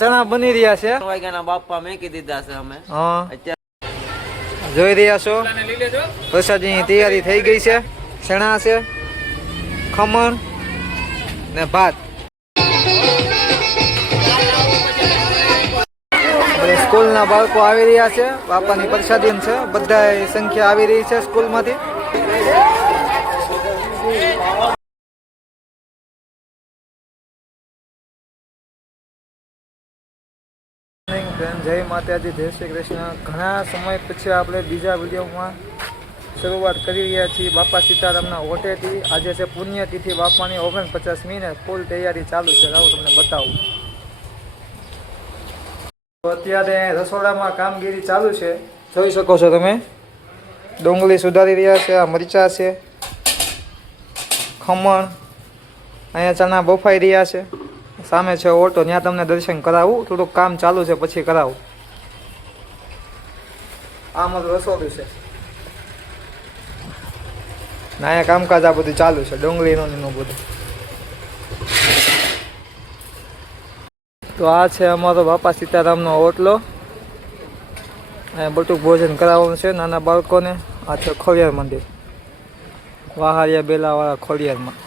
ચણા બની રહ્યા છે. વાગ્યાના બાપા મેકી દીધા છે અમે. હા જોઈ રહ્યા છો પ્રસાદની તૈયારી થઈ ગઈ છે. ચણા છે, ખમણ ને ભાત. સ્કૂલના બાળકો આવી રહ્યા છે. બાપાની પ્રસાદી છે. બધા સંખ્યા આવી રહી છે સ્કૂલમાંથી. જય માતાજી, જય શ્રી કૃષ્ણ. ઘણા સમય પછી આપણે બીજા વિડીયોમાં શરૂઆત કરી રહ્યા છીએ બાપા સીતારામના ઓટેથી. આજે છે પુણ્યતિથિ બાપાની 49મી ને ફૂલ તૈયારી ચાલુ છે. આવું તમને બતાવું. અત્યારે રસોડામાં કામગીરી ચાલુ છે. જોઈ શકો છો તમે. ડુંગળી સુધારી રહ્યા છે. આ મરચા છે, ખમણ, અહીંયા ચણા બફાઈ રહ્યા છે. સામે છે ઓટો, ત્યાં તમને દર્શન કરાવું. થોડુંક કામ ચાલુ છે, પછી કરાવું. આ મારું રસોડું છે. અહીંયા કામકાજ આ બધું ચાલુ છે, ડુંગળીનું બધું. તો આ છે અમારો બાપા સીતારામનો ઓટલો. અહીંયા બટુક ભોજન કરાવવાનું છે નાના બાળકોને. આ છે ખોડિયાર મંદિર, વાહારિયા બેલાવાળા ખોડિયારમાં.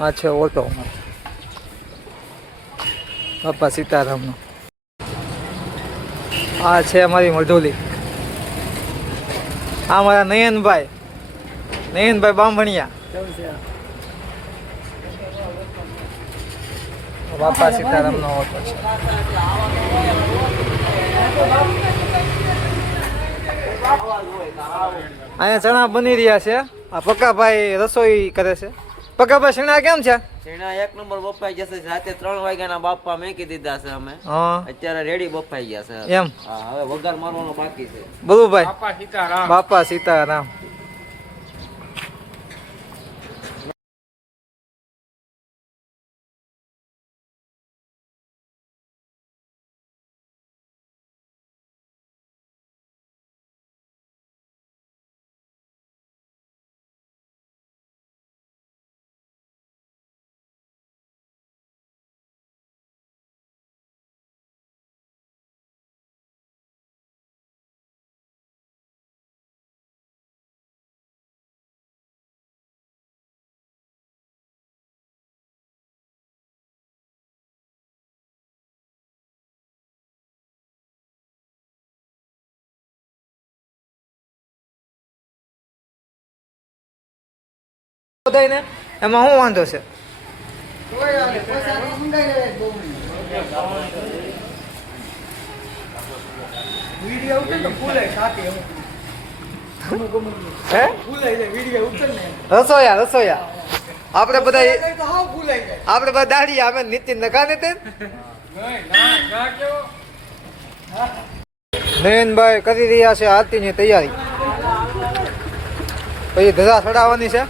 આ છે ઓટો બાપા સીતારામનો. આ છે અમારી મઢોલી. આ મારા નયનભાઈ બામણિયા. બાપા સીતારામનો ઓટો છે. અહીંયા ચણા બની રહ્યા છે. આ પક્કાભાઈ રસોઈ કરે છે. પક્કાભાઈ ચણા કેમ છે? ચણા એક નંબર બફાઈ જશે. રાતે 3 વાગ્યાના બાપા મેકી દીધા છે અમે. અત્યારે રેડી બફાઈ ગયા છે એમ. હા, હવે વઘાર મારવાનો બાકી છે. બલુભાઈ બાપા સીતારામ. ને એમાં શું વાંધો છે? રસોયા આપણે બધા દાડી આવે. નીતિન નકા નીતિન નયનભાઈ કરી રહ્યા છે આરતીની તૈયારી. પછી ધજા ચડાવવાની છે.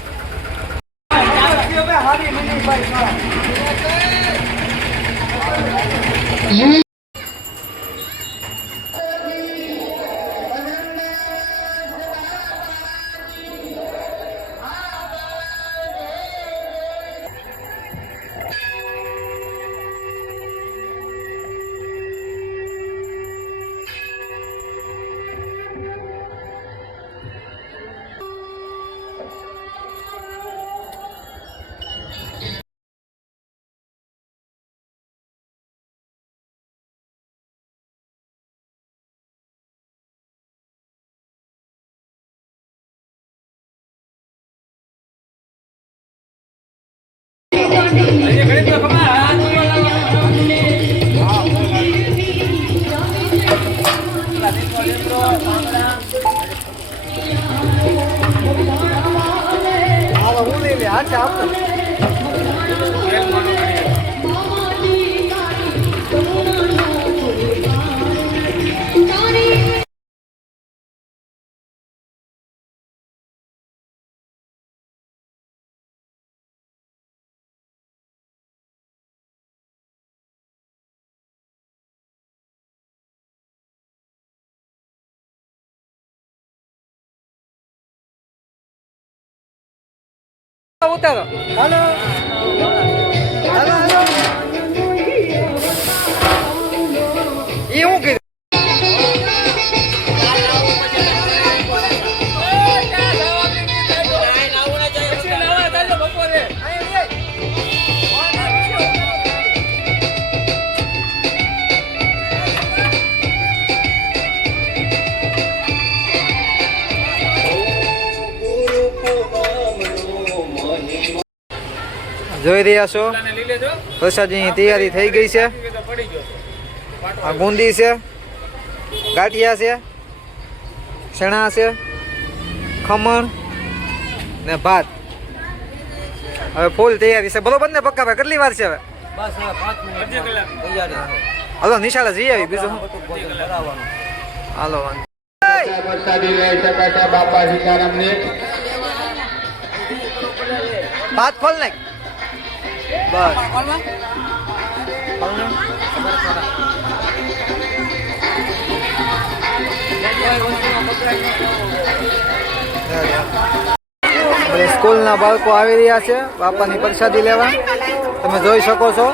ઉતારો હાલો. જોઈ રહ્યા છો પ્રસાદીની તૈયારી થઈ ગઈ છે. આ બુંદી છે, ગાંઠિયા છે, ચણા છે, ખમણ ને ભાત. હવે ફૂલ તૈયારી છે બરોબર ને પક્કા ભાઈ? કેટલી વાર છે હવે? બસ હવે 5 મિનિટ તૈયારી છે. હાલો નિશાળે જઈ આવી બીજું શું? બધું ભોજન કરાવવાનું. હાલો વાંધો. પ્રસાદી લઈ શકાશે બાપા સીતારામને. ભાત ખોલ નાખ. બસ ખોલ નાખ. બધા સ્કૂલના બાળકો આવી રહ્યા છે બાપાની પ્રસાદી લેવા. તમે જોઈ શકો છો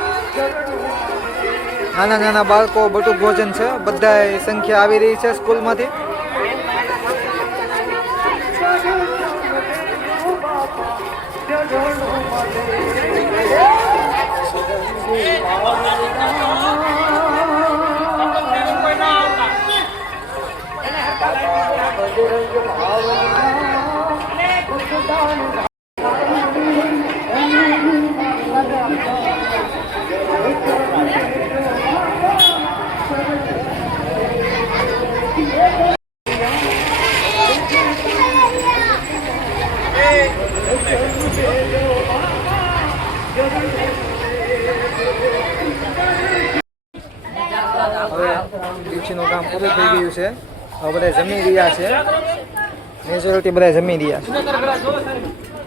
નાના નાના બાળકો બટુક ભોજન છે. બધા સંખ્યા આવી રહી છે સ્કૂલમાંથી. હવે ડીપસીનું કામ પૂરું થઈ ગયું છે. હવે બધા જમી રહ્યા છે. મેજોરિટી બધા જમી રહ્યા છે.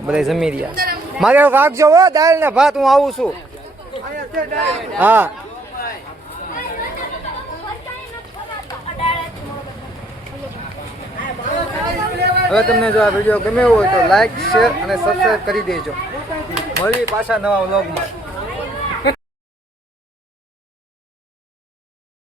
બધા જમી રહ્યા છે. મારે રાખજો હો દાળ ને ભાત, હું આવું છું. હા હવે તમને જો આ વિડીયો ગમ્યો હોય તો લાઈક, શેર અને સબસ્ક્રાઈબ કરી દેજો. મળીએ પાછા નવા વ્લોગમાં.